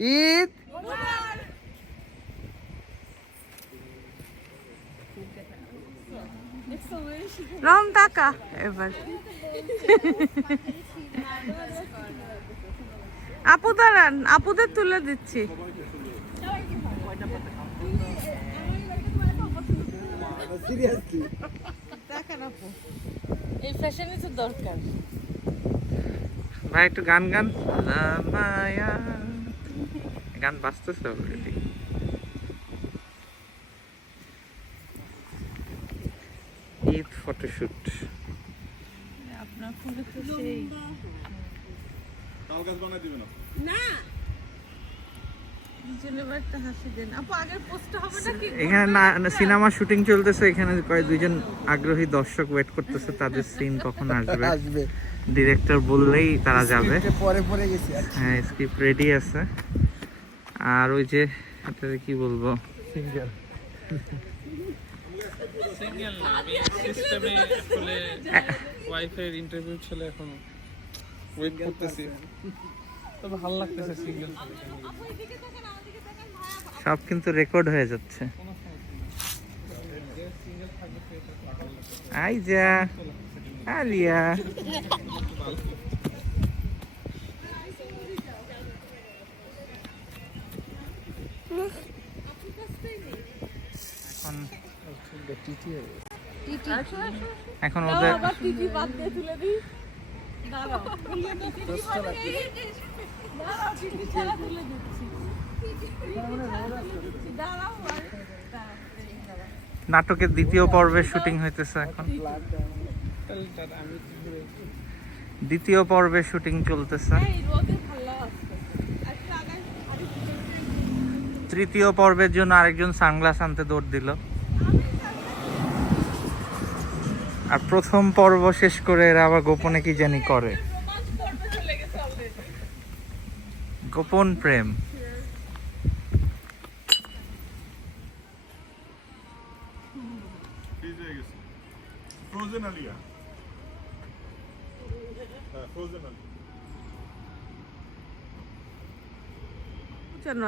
ঈদ রং টাকা এবার আপু দাঁড়ান, আপুদের তুলে দিচ্ছি। এই ফ্যাশনই তো দরকার। ভাই একটু গান গান, গান বাজতেছে অলরেডি। ঈদ ফটোশুট আপনার ফোনে তো সেই তাল গাছ বানাই দিবেন না। এখানে সিনেমা শুটিং চলতেছে, এখানে দুইজন আগ্রহী দর্শক ওয়েট করতেছে, তাদের সিন কখন আসবে। ডিরেক্টর বললেই তারা যাবে। হ্যাঁ, স্ক্রিপ্ট রেডি আছে। আর ওই যে এটা কি বলবো, সিঙ্গেল সিস্টেমে আসলে ওয়াইফের ইন্টারভিউ ছিল, এখন ওয়েট করতেছি। তবে ভালো লাগতেছে সিঙ্গেল, সব কিন্তু রেকর্ড হয়ে যাচ্ছে। আইজা আলিয়া এখন ওদের নাটকের দ্বিতীয় পর্বের শুটিং হইতেছে এখন। দ্বিতীয় পর্বের শুটিং চলতেছে। তৃতীয় পর্বের জন্য আরেকজন সানগ্লাস আনতে দৌড় দিল। আর প্রথম পর্ব শেষ করে এরা আবার গোপনে কি জানি করে, গোপন প্রেম।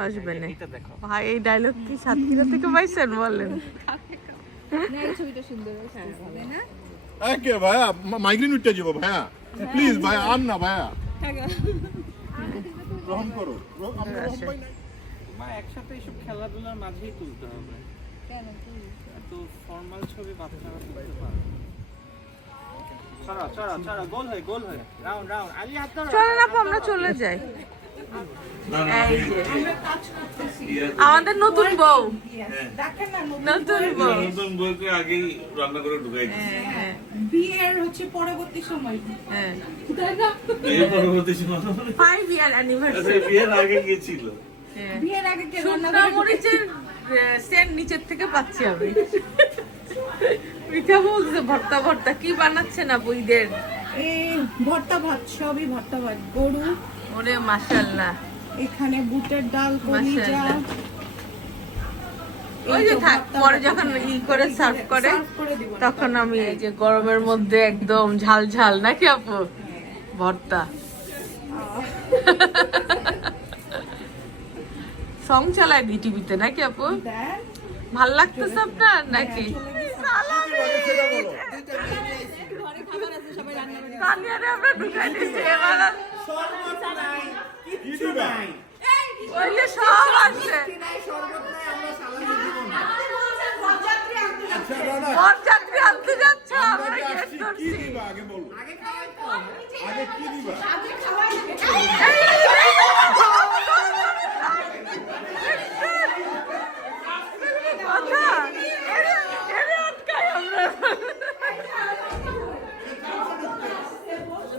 আসবে না ভাই, এই ডায়লগ কি সাতক্ষীরা থেকে পাইছেন বলেন? ভাইয়া মাইগ্রেন উঠতে যাবো ভাইয়া, প্লিজ ভাইয়া আন না ভাইয়া, গ্রহণ করো। মা একসাথে এইসব খেলাধুলার মাঝেই তুলতে হবে, এত ফর্মাল ছবি বাচ্চারা তুলতে পারে। আমরা চলে যাই। আমাদের নতুন বউ, নতুন বউকে আগেই রান্না করে ঢুকাই বিয়ের হচ্ছে পরবর্তী সময়, পরবর্তী সময় 5 ইয়ার অ্যানিভার্সারি। বিয়ের আগে গিয়েছিল, বিয়ের আগে কে রান্না করে মরিচের সেন্ট নিচের থেকে পাচ্ছি আমি। পিঠা বলছে ভর্তা ভর্তা কি বানাচ্ছেন আপু ঈদের? ভর্তা ভাত, সবই ভর্তা ভাত, গরু। ওরে মাশাআল্লাহ। এখানে বুটের ডাল, কলিজা। ওই যে থাক, পরে যখন ই করে সার্ভ করে তখন আমি এই যে গরমের মধ্যে একদম ঝাল ঝাল নাকি আপু ভর্তা। সং চালায় দি টিভিতে নাকি আপু? ভাল লাগতেছে আপনার নাকি? আমরা ঢুকাই দিচ্ছি এবার সব আসছে। বরযাত্রী আনতে যাচ্ছ, আমরা গেস্ট করছি।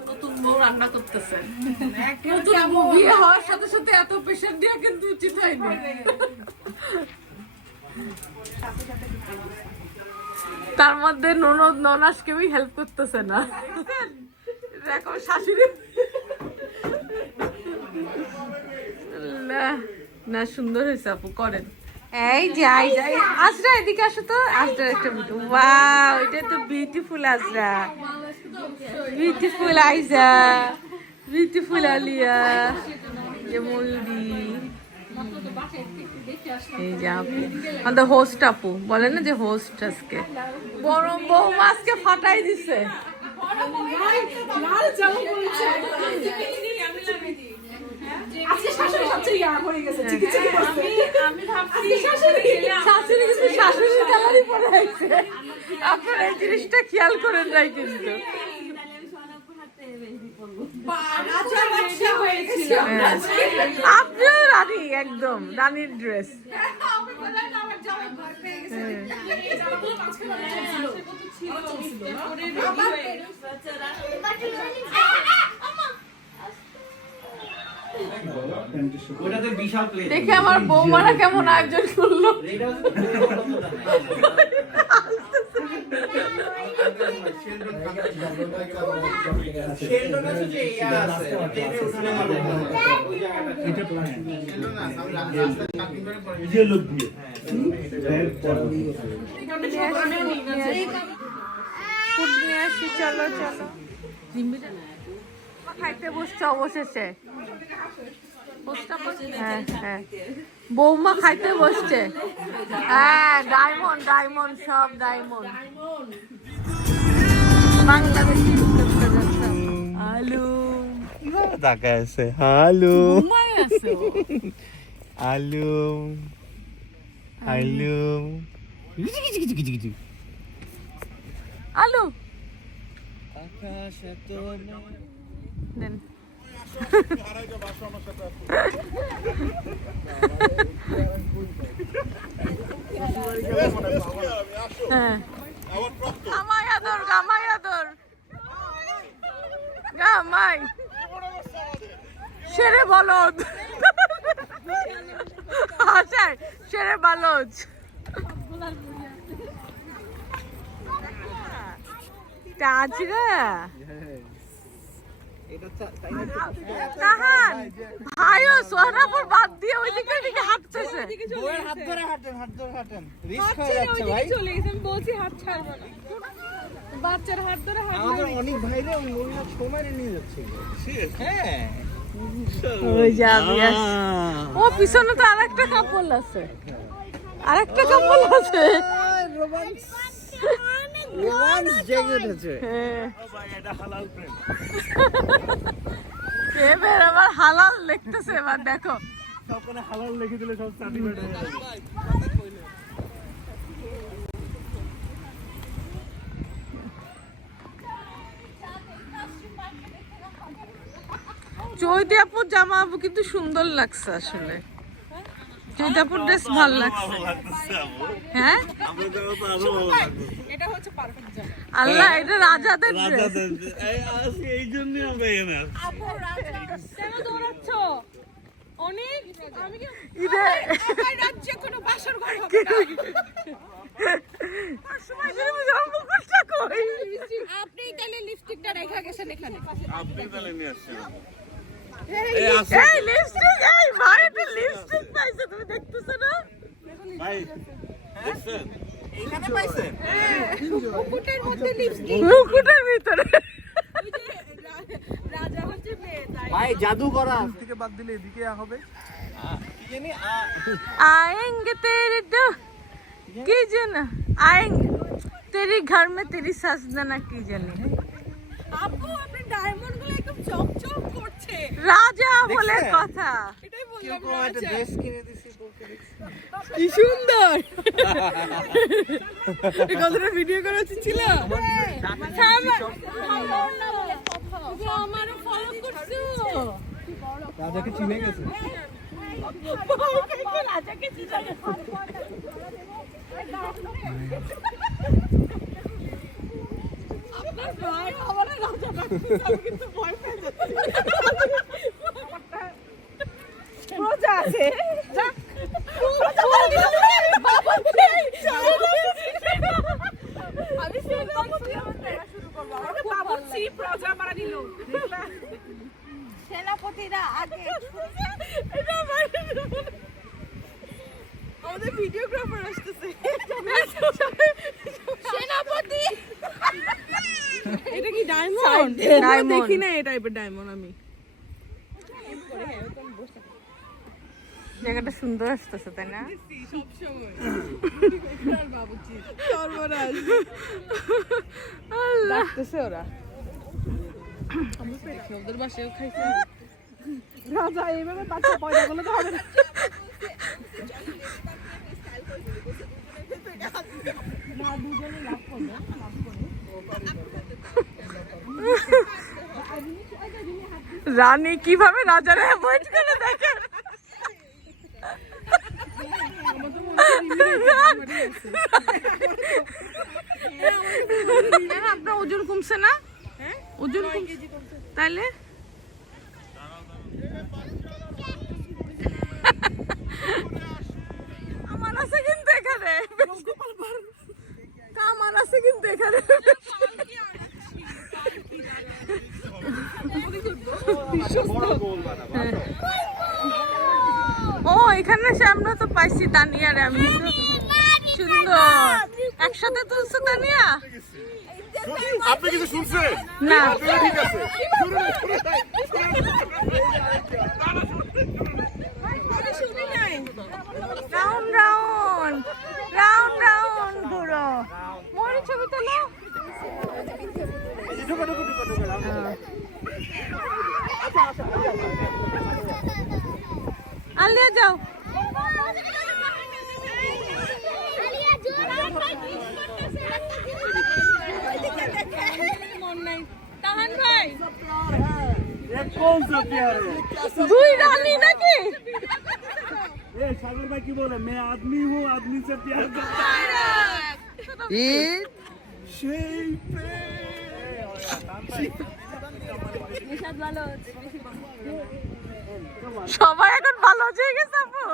নতুন বউ রান্না করতেছে, বিয়ে হওয়ার সাথে সাথে এত প্রেশার দেওয়া কিন্তু উচিত হয়নি। তার মধ্যে ননদ ননাস কেউই হেল্প করতেছে না। দেখো শাশুড়ি না, সুন্দর হয়েছে আপু, করেন। এই যাই যাই আজরা, এদিকে আসো তো। আজরার একটা ভিডিও, ওয়াও এটা তো বিউটিফুল আজরা, বিউটিফুল আইজা, বিউটিফুল আলিয়া। যে মুলদি, এই যে আপু আমাদের হোস্ট আপু, বলে না যে হোস্ট আজকে বরং বৌমা আজকে ফাটাই দিছে। শাশুড়ির কালারই পরে আছে, আপনারা এই জিনিসটা খেয়াল করেন নাই কিন্তু। আপনিও রানী, একদম রানীর ড্রেস। দেখে আমার বৌমারা কেমন আয়োজন করলো। চলো চলো খাইতে বসছে অবশেষে। হ্যাঁ হ্যাঁ, বৌমা খাইতে বসছে। হ্যাঁ, ডায়মন্ড ডায়মন্ড সব ডায়মন্ড। বাংলাদেশি আলু তাকায় আছে, হ্যালো আছে আলু আলু আলু দেন। হ্যাঁ, গামাই আদর গামাই আদর গামাই শেরে বলদ। আচ্ছা, শেরে বলদ। তাজরা কাহান ভাইও সোহরাপুর বাদ দিয়ে ওই দিকে হাঁটতেছে। বউয়ের হাত ধরে হাঁটেন, হাত ধরে হাঁটেন, রিস্ক হয়ে যাচ্ছে ভাই। চলে গেছে, আমি বলছি হাত ছাড়বো না, বাচ্চার হাত ধরে আমাদের অনেক ভাইরে ওই মহিলা ছোমারে নিয়ে যাচ্ছে। হ্যাঁ, ওই যাবি। ও পিছনে তো আরেকটা কাপড় আছে, আরেকটা কাপড় আছে। রোমান্স রোমান্স জেগে উঠেছে। এবার আবার হালাল লিখতেছে, এবার দেখো সবখানে হালাল লিখে দিলে সব সার্টিফিকেট হয়ে যাবে। চৈতি আপুর জামা আপু কিন্তু সুন্দর লাগছে আসলে। চৈতি আপুর ড্রেস ভালো লাগছে। হ্যাঁ, আল্লাহ, এটা রাজাদের ড্রেস। এই জন্যই আমরা এখানে কেন দৌড়াচ্ছ? অনেক আপনি তাহলে লিপস্টিকটা রেখে গেছেন এখানে। আপনি তাহলে নিয়ে আসছেন। এই লিপস্টিক, এই ভাই একটা লিপস্টিক পাইছে, তুমি দেখতেছো না? ভাই দেখছেন? এখানে পাইছেন মুকুটের মধ্যে লিপস্টিক, মুকুটের ভিতরে। রাজা হচ্ছে মেয়ে, তাই ভাই জাদু করা থেকে বাদ দিলে এদিকে হবে কি জানি। आएंगे तेरे दो की जाना, आएंगे तेरे घर में तेरी सास दाना की जानी। আপু আপনি ডায়মন্ড গুলো একদম চকচক করছে, রাজা বলে কথা। এটাই বললাম, একটা ড্রেস কিনে দিছি তোকে, কি সুন্দর। এই কথাটা ভিডিও করা উচিত ছিল। আমারও ফলো করছো, রাজাকে চিনে গেছে। রাজাকে চিনে গেছে। আপনার ভাই আমার রাজা ডাকতেছে, আমি কিন্তু ভয় পেয়ে যাচ্ছি। রোজা আছে, যাক আমি শুরু করবো। আমাকে বাবুর্চি প্রজা বাড়া দিল, সেনাপতিরা আগে। আমাদের ভিডিওগ্রাফার আসতেছে, সেনাপতি। এটা কি ডায়মন্ড? দেখি না এই টাইপের ডায়মন্ড আমি। জায়গাটা সুন্দর আসতেছে তাই না? ডাকতেছে ওরা ওদের বাসায় খাইছে রাজা এইভাবে বাচ্চা পয়দা করলে তো হবে না। রানী কিভাবে রাজারে অ্যাভয়েড করে দেখে। আপনার ওজন কমছে না? ওজন তাইলে আমার আছে কিন্তু এখানে কামার আছে কিন্তু এখানে। ও এখানে সে আমরা তো পাইছি তানিয়ারে, আমি তো সুন্দর একসাথে তুলছো তানিয়া। আপনি কিছু শুনছেন না ঠিক আছে রাউন্ড রাউন্ড রাউন্ড রাউন্ড ঘুরো। মরি ছবি তোলো। আলিয়া যাও। তাহান ভাই कौन सा प्यार है? দুই রানী নাকি? ए सागर भाई की बोले मैं आदमी हूँ, आदमी से प्यार करता সবাই এখন ভালো হয়ে গেছে আপু।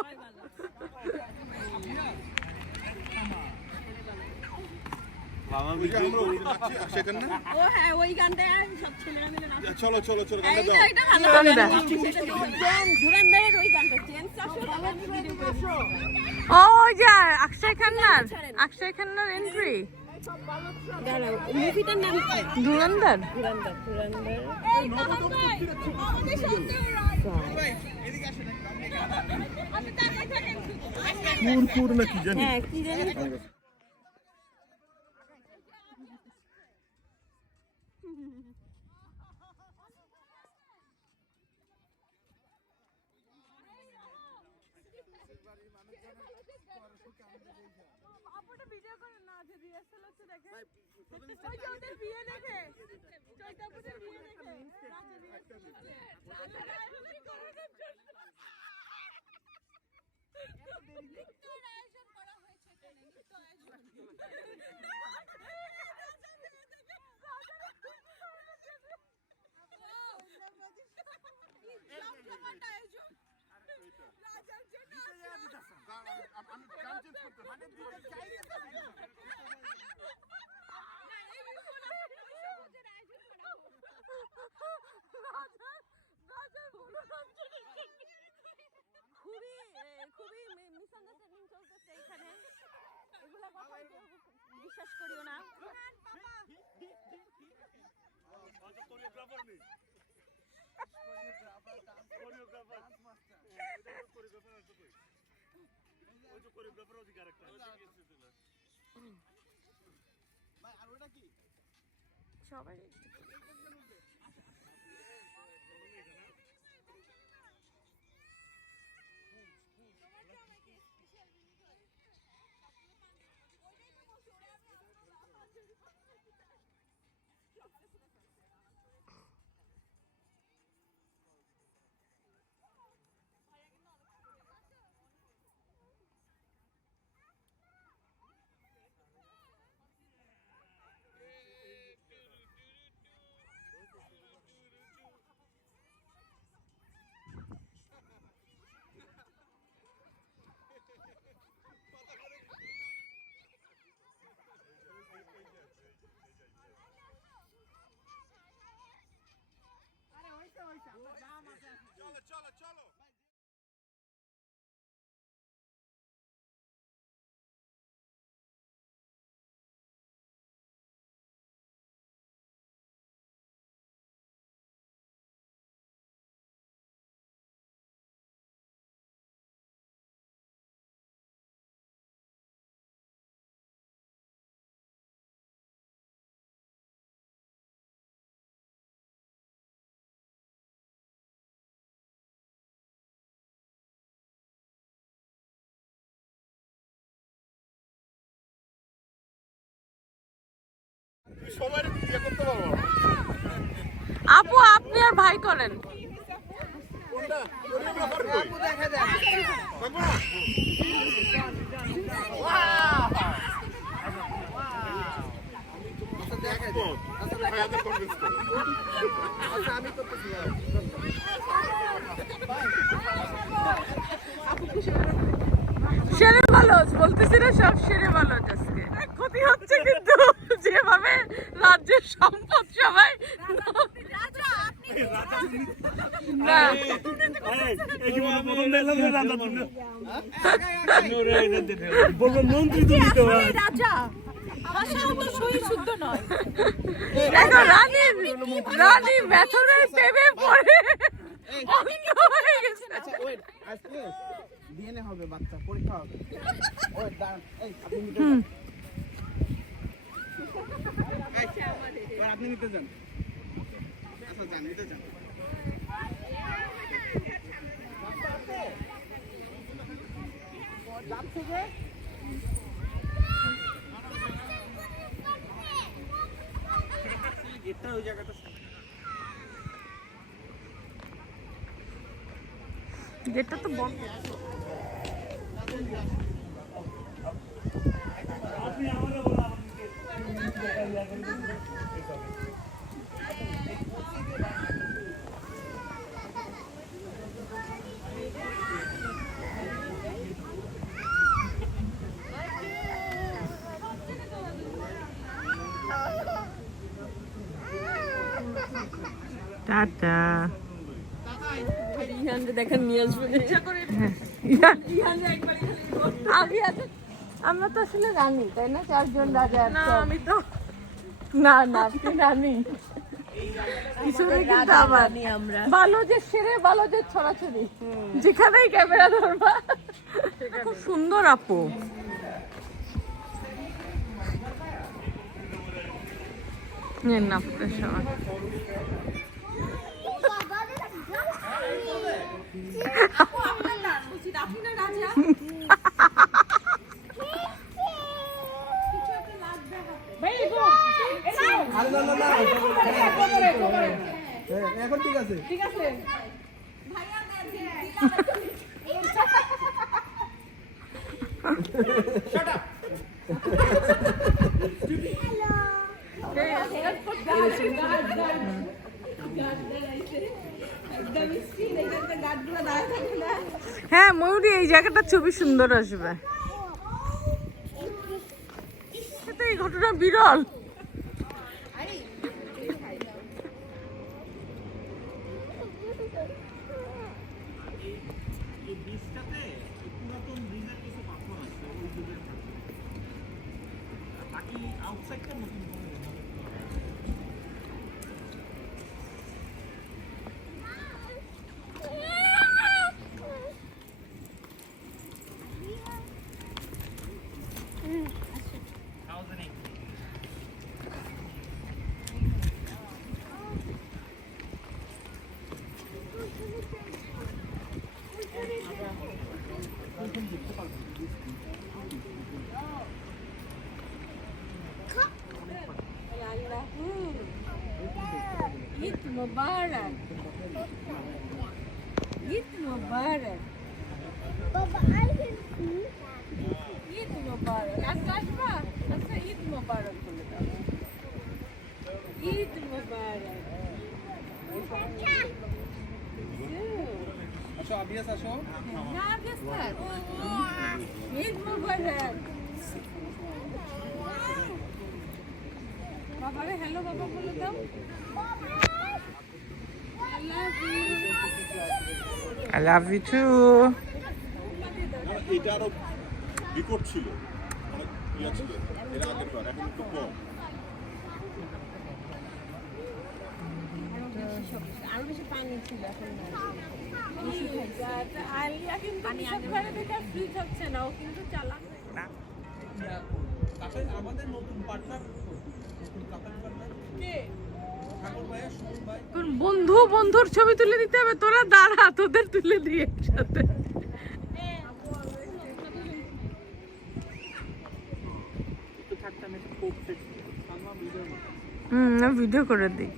সেখানে ও হ্যাঁ ওই গানটায় সব ছেলেরা মিলে নাচে। চলো চলো চলো গানটা দাও এটা ভালো কোনটা? ধুরন্ধরের ওই গানটা চেঞ্জ আসো ও ওই যে অক্ষয় খান্নার এন্ট্রি দাঁড়াও মুভিটার নাম কি? ধুরন্ধর। পুর না কি জানি হ্যাঁ কি জানি খুবই মিসআন্ডারস্ট্যান্ডিং চলতেছে এখানে। এগুলা কথা বিশ্বাস করিও না। সবাই সবাই ইয়ে করতে পারবো না। আপু আপনি আর ভাই করেন। কোনটা? ওরে ব্যাপার কই? থাকবো না? দেখো, ভাইয়াদের convince করো। সেরে ভালো বলতেছি না, সব সেরে ভালো আজকে। ক্ষতি হচ্ছে কিন্তু যেভাবে রাজ্যের সম্পদ সবাই না এই জীবনে প্রথম দেখলাম যে রাজা তুমি বলবো মন্ত্রী তুমি তো রাজা ভাষা অবশ্যই শুদ্ধ নয়। দেখো রানী মেথরের প্রেমে পড়ে অন্ধ হয়ে গেছে। আজকে ডিএনএ হবে, বাচ্চা পরীক্ষা হবে। ওই দাঁড়ান, এই আপনি নিতে যান। এবার আপনি নিতে যান। আচ্ছা যান, নিতে যান। গেটটা ওই জায়গাটা গেটটা তো বন্ধ। আপনি আমারে বলা টাটা। আমরা তো আসলে রানী, তাই না? 4 জন রাজা। না আমি তো না আপনি রানী। পিছনে কিন্তু আবার ভালো যে সেরে ভালো যে ছড়াছড়ি, যেখানেই ক্যামেরা ধরবা। খুব সুন্দর আপু। নেন না আপনার সবাই। আরে না না না, এখন ঠিক আছে। ঠিক আছে হ্যাঁ ময়ূরী, এই জায়গাটা ছবি সুন্দর আসবে। এটা এই ঘটনা বিরল। এই ব্রিজটাতে পুরাতন ব্রিজের কিছু পাথর আছে ওই যুগের বাকি আউটসাইডটা নতুন করে ঈদ মুবারক, ঈদ মুবারক, ঈদ মুবারক। আজকে আসবা? আচ্ছা ঈদ মুবারক বলে দাও। ঈদ মুবারক। আসো আবিয়াস আসো। না স্যার, ঈদ মুবারক। বাবারে হ্যালো বাবা বলে দাও। I love you too. এটা আরো রেকর্ড ছিল, অনেক ইয়ে ছিল এর আগের বার, এখন একটু কম। আরো বেশি পানি ছিল এখন আলিয়া কিন্তু সবখানে দেখে ফ্রি থাকছে না, ও কিন্তু চালাক। আমাদের নতুন পার্টনার কে? ঠাকুর ভাই, সুমন ভাই। বন্ধু বন্ধুর ছবি তুলে দিতে হবে, তোরা দাঁড়া, তোদের তুলে দিয়ে একসাথে। একটু থাকতাম একটু কোপ সালমা ব্রিজের মতো ভিডিও করে দিই।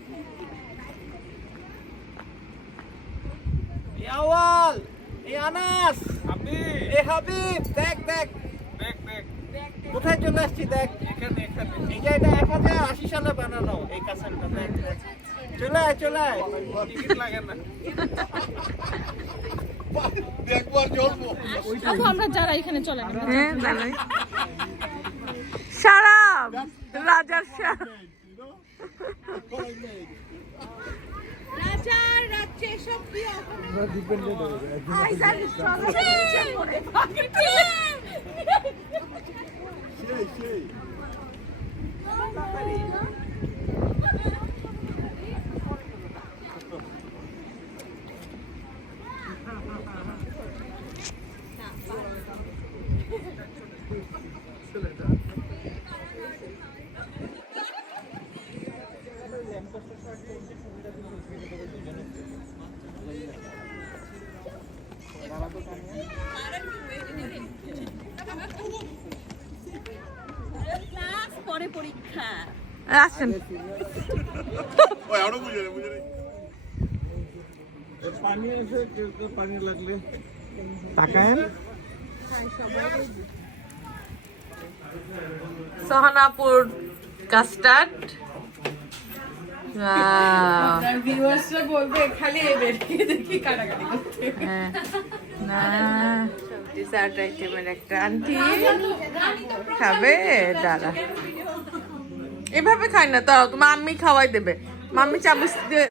এই আওয়াল, এই আনাস, এই হাবিব, দেখ দেখ কোথায় চলে আসছি দেখ। এই যে এটা 1080 সালে বানানো এই কাসেটটা, দেখ দেখ। চলে আয় টিকিট লাগে না। একবার জ্বলবো। আপু আমরা যারা এখানে চলে গেল হ্যাঁ জানাই। শারাপ, রাজার শারাপ। রাজার রাজ্যে সব প্রিয় সেই পরে পরীক্ষা আসেন। ওই আরো বুঝে নে पानी ऐसे पानी लगले ताकायन সোহানাপুর কাস্টার্ড। ভিউয়ার্সরা বলবে খালি এদের দেখি কাটাকাটি করতে। না ডিজার্ট আইটেমের একটা আন্টি খাবে, দাঁড়া এভাবে খাই না, তাও তোমার মাম্মি খাওয়াই দেবে, মাম্মি চামচ দিয়ে